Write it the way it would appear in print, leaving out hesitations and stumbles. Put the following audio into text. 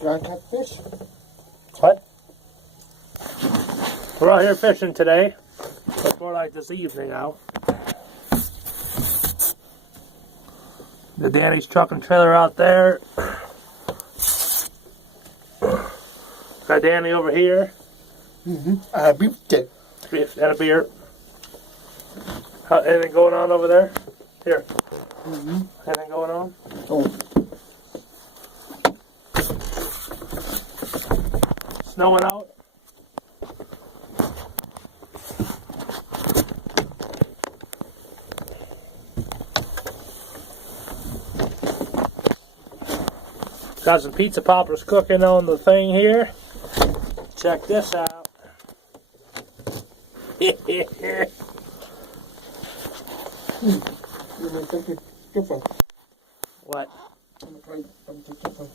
Dry catfish. What? We're out here fishing today. It's more like this evening now. The Danny's truck and trailer out there. Got Danny over here. Beef stick. Beef and a beer. Anything going on over there? Here. Anything going on? Oh. Snowing out? Got some pizza poppers cooking on the thing here. Check this out. You may take it different. What? I'm going to try something different.